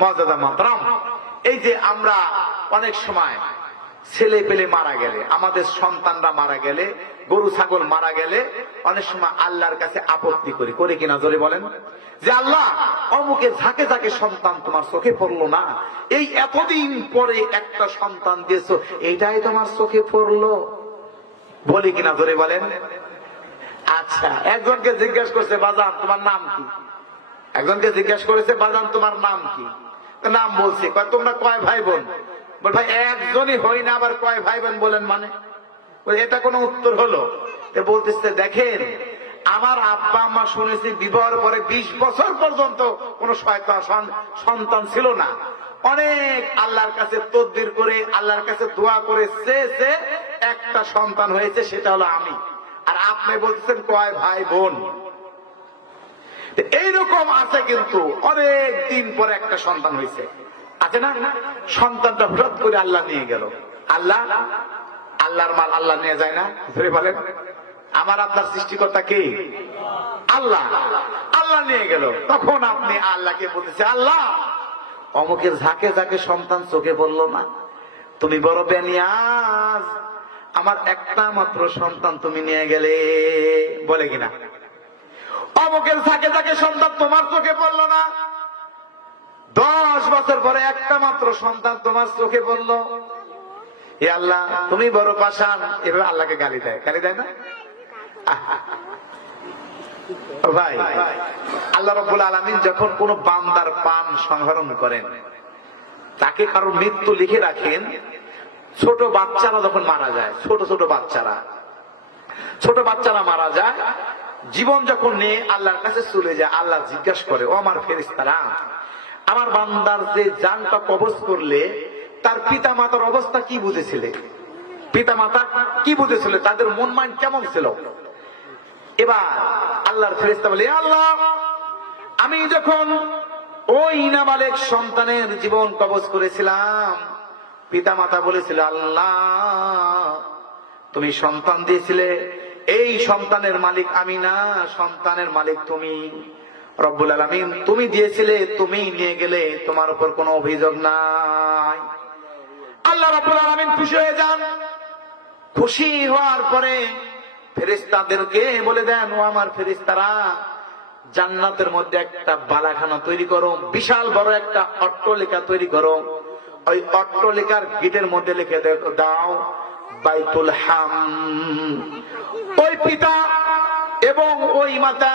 মর্যাদা মাতরাম, এই যে আমরা অনেক সময় ছেলে পেলে মারা গেলে, আমাদের সন্তানরা মারা গেলে, গরু ছাগল মারা গেলে অনেক সময় আল্লাহর কাছে আপত্তি করি কিনা জোরে বলেন, যে আল্লাহ অমুকে ঝাঁকে ঝাঁকে সন্তান তোমার চোখে পড়লো না, এই এতদিন পরে একটা সন্তান দিয়েছো, এইটাই তোমার চোখে পড়লো, বলি কিনা জোরে বলেন। আচ্ছা, একজনকে জিজ্ঞাসা করছে বাজান তোমার নাম কি, একজনকে জিজ্ঞাসা করেছে বাজান তোমার নাম কি, নাম বলছে, তোমরা কয় ভাই বোন, বল ভাই একজনই হই না, আবার কয় ভাই বোন বলেন মানে, এটা কোনো উত্তর হলো? বলতেছে দেখেন আমার আব্বা আম্মা শুনেছি বিবাহের পরে 20 বছর পর্যন্ত কোন সন্তান ছিল না, অনেক আল্লাহর কাছে তদবির করে আল্লাহর কাছে দোয়া করে সে একটা সন্তান হয়েছে, সেটা হলো আমি, আর আপনি বলতেছেন কয় ভাই বোন। এইরকম আছে কিন্তু অনেক দিন পরে একটা সন্তান হয়েছে, আছে না? সন্তানটা হঠাৎ করে আল্লাহ নিয়ে গেল, আল্লাহর মাল আল্লাহ নিয়ে যায় না, ধরে বলেন। আমার আপনার সৃষ্টিকর্তা কে? আল্লাহ, আল্লাহ নিয়ে গেল। তখন আপনি আল্লাহকে বলতেছে আল্লাহ অমুকের ঝাঁকে ঝাঁকে সন্তান চোখে পড়লো না, তুমি বড় বেনিয়াজ, আমার একটা মাত্র সন্তান তুমি নিয়ে গেলে, বলে কিনা? অমুকের ঝাঁকে ঝাঁকে সন্তান তোমার চোখে পড়লো না, 10 বছর পরে একটা মাত্র সন্তান তোমার চোখে পড়লো, এ আল্লাহ তুমি বড় পাষাণ, এভাবে আল্লাহকে গালি দেয় না? ভাই আল্লাহ রাব্বুল আলামিন যখন কোন বান্দার পান সংহরণ করেন, তাকে কারো মৃত্যু লিখে রাখেন, ছোট বাচ্চারা যখন মারা যায়, ছোট বাচ্চারা মারা যায়, জীবন যখন নিয়ে আল্লাহর কাছে চলে যায়, আল্লাহ জিজ্ঞাসা করে ও আমার ফেরেশতারা, আমার বান্দার যে জানটা কবজ করলে তার পিতা মাতার অবস্থা কি বুঝেছিলে, তাদের মন মাইন্ড কেমন ছিল? এবার আল্লাহর ফেরেশতা বলে আল্লাহ আমি যখন ওই নাবালেগ সন্তানের জীবন কবজ করেছিলাম, পিতা মাতা বলেছিল আল্লাহ তুমি সন্তান দিয়েছিলে, এই সন্তানের মালিক আমি না, সন্তানের মালিক তুমি, রব্বুল আলামিন তুমি দিয়েছিলে, তুমি নিয়ে গেলে, তোমার উপর কোনো অভিযোগ নাই। আল্লাহ রাব্বুল আলামিন খুশি হয়ে যান। খুশি হওয়ার পরে ফেরেশতাদেরকে বলে দেন ও আমার ফেরেশতারা, জান্নাতের মধ্যে একটা বালাখানা তৈরি করো, বিশাল বড় একটা অট্টালিকা তৈরি করো, ওই অট্টালিকার গেটের মধ্যে লিখে দাও বাইতুল হাম। ওই পিতা এবং ওই মাতা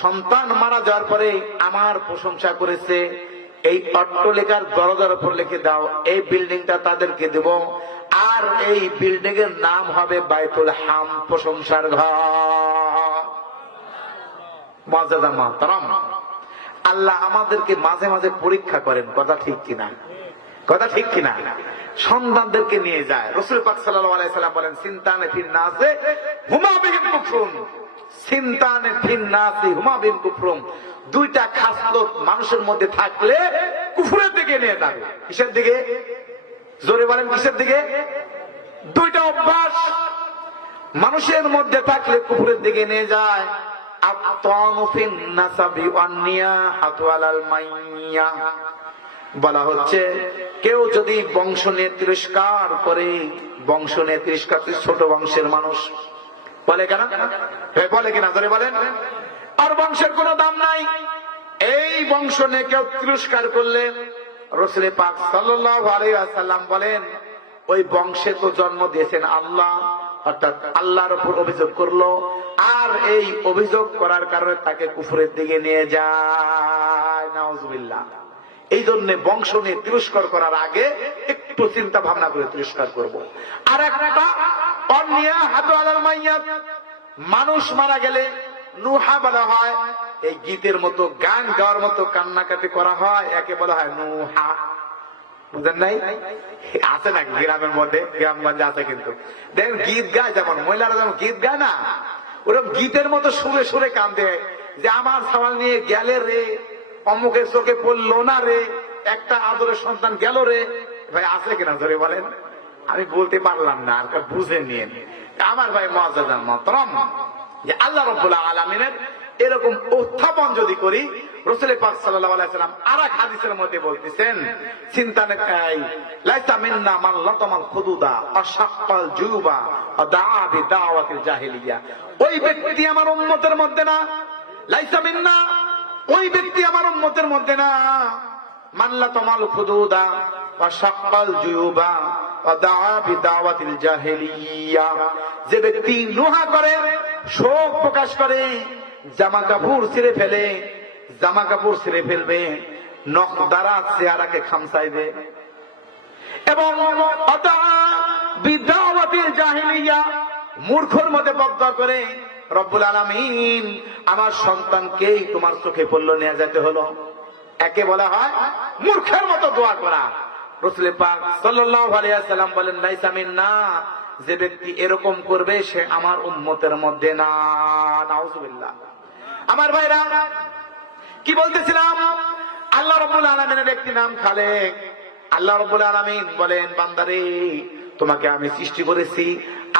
সন্তান মারা যাওয়ার পরে আমার প্রশংসা করেছে, এই অট্টালিকার দরজার উপর লিখে দাও এই বিল্ডিংটা তাদেরকে দেব, আর এই বিল্ডিং এর নাম হবে বাইতুল হাম, প্রশংসার ঘর। মর্যাদা মাতরম, আল্লাহ আমাদেরকে মাঝে মাঝে পরীক্ষা করেন, কথা ঠিক কিনা? সন্তানদেরকে নিয়ে যায়। রাসূল পাক সাল্লাল্লাহু আলাইহি সাল্লাম বলেন সিনতানে ফিন নাসে হুমা বিহিম কুফরুন, সিনতানে ফিন নাসি হুমা বিহিম কুফরুন, দুইটা খাসলত মানুষের মধ্যে থাকলে কুফরের দিকে নিয়ে যাবে। কিসের দিকে? জোরে বলেন কিসের দিকে? দুইটা অভ্যাস মানুষের মধ্যে থাকলে কুফরের দিকে নিয়ে যায়। বলা হচ্ছে কেউ যদি বংশ নিয়ে তিরস্কার করে, বংশ নিয়ে তিরস্কার, ছোট বংশের মানুষ বলে কেন, বলে কিনা ধরে বলেন, আর বংশের কোনো দাম নাই, এই বংশ নিয়ে কেউ তিরস্কার করলে রাসূল পাক সাল্লাল্লাহু আলাইহি ওয়াসাল্লাম বলেন ওই বংশে তো জন্ম দিয়েছেন আল্লাহ, অর্থাৎ আল্লাহর উপর অভিযোগ করলো, আর এই অভিযোগ করার কারণে তাকে কুফরের দিকে নিয়ে যায়। নাউজুবিল্লাহ। এই জন্য বংশ নিয়ে তিরস্কার করার আগে একটু চিন্তা ভাবনা করে তিরস্কার করব। আর একটা অন্যা হাতু আলাল মাইয়াত, মানুষ মারা গেলে নুহা বলা হয়, এই গীতের মতো গান গাওয়ার মতো কান্নাকাটি করা হয়, একে বলা হয় নুহা। বুঝেন নাই? আছে না গ্রামের মধ্যে, গ্রামগঞ্জে আছে, কিন্তু দেখেন গীত গায়, যেমন মহিলারা যেমন গীত গায় না, ওরকম গীতের মতো সুরে সুরে কান্দে, যে আমার সওয়াল নিয়ে গেলে রে, অমুকের চোখে পড়লো না রে, একটা আদরের সন্তান গেল রে। ভাই আছে কিনা ধরে বলেন? আমি বলতে পারলাম না, আর বুঝে নিয়ে আমার ভাই মুআজ্জাজান মুহতারাম, যে আল্লাহ রাব্বুল আলামিনের এরকম উত্থাপন যদি করি, রাসূল পাক সাল্লাল্লাহু আলাইহি ওয়াসাল্লাম আরেক হাদিসের মধ্যে বলতেছেন, চিন্তা নেই, লাইসা মিন্না মান লাতামাল খুদুদা আশাক্কাল জুবা ওয়া দাআ বিদাওয়াতিল জাহিলিয়া। ওই ব্যক্তি আমার উম্মতের মধ্যে না, লাইসা মিন্না, ওই ব্যক্তি আমার উম্মতের মধ্যে না, মান লাতামাল খুদুদা ওয়া শাক্কাল জুবা ওয়া দাআ বিদাওয়াতিল জাহিলিয়া। যে ব্যক্তি নুহা করে, শোক প্রকাশ করে, জামা কাপড় ছিঁড়ে ফেলে, জামা কাপড় ছিঁড়ে ফেলবে, নখ দ্বারা চেহারাকে খামসাইবে এবং মূর্খর মধ্যে বদদোয়া করে, রব্বুল আলামিন আমার সন্তানকেই তোমার চোখে পড়লো নিয়ে যেতে হলো, একে বলা হয় মূর্খের মতো দোয়া করা। রাসূল পাক সাল্লাল্লাহু আলাইহি ওয়াসাল্লাম বলেন, লাইসা মিন্না, যে ব্যক্তি এরকম করবে সে আমার উম্মতের মধ্যে না। নাউযুবিল্লাহ। আমার ভাইরা, কি বলতেছিলাম? আল্লাহ রাব্বুল আলামিনের একটি নাম খালেক। আল্লাহ রাব্বুল আলামিন বলেন, বান্দারে তোমাকে আমি সৃষ্টি করেছি,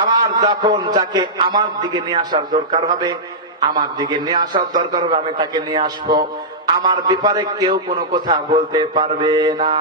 আমার যখন যাকে আমার দিকে নিয়ে আসার দরকার হবে, আমার দিকে নিয়ে আসার দরকার হবে, আমি তাকে নিয়ে আসবো। আমার ব্যাপারে কেউ কোনো কথা বলতে পারবে না।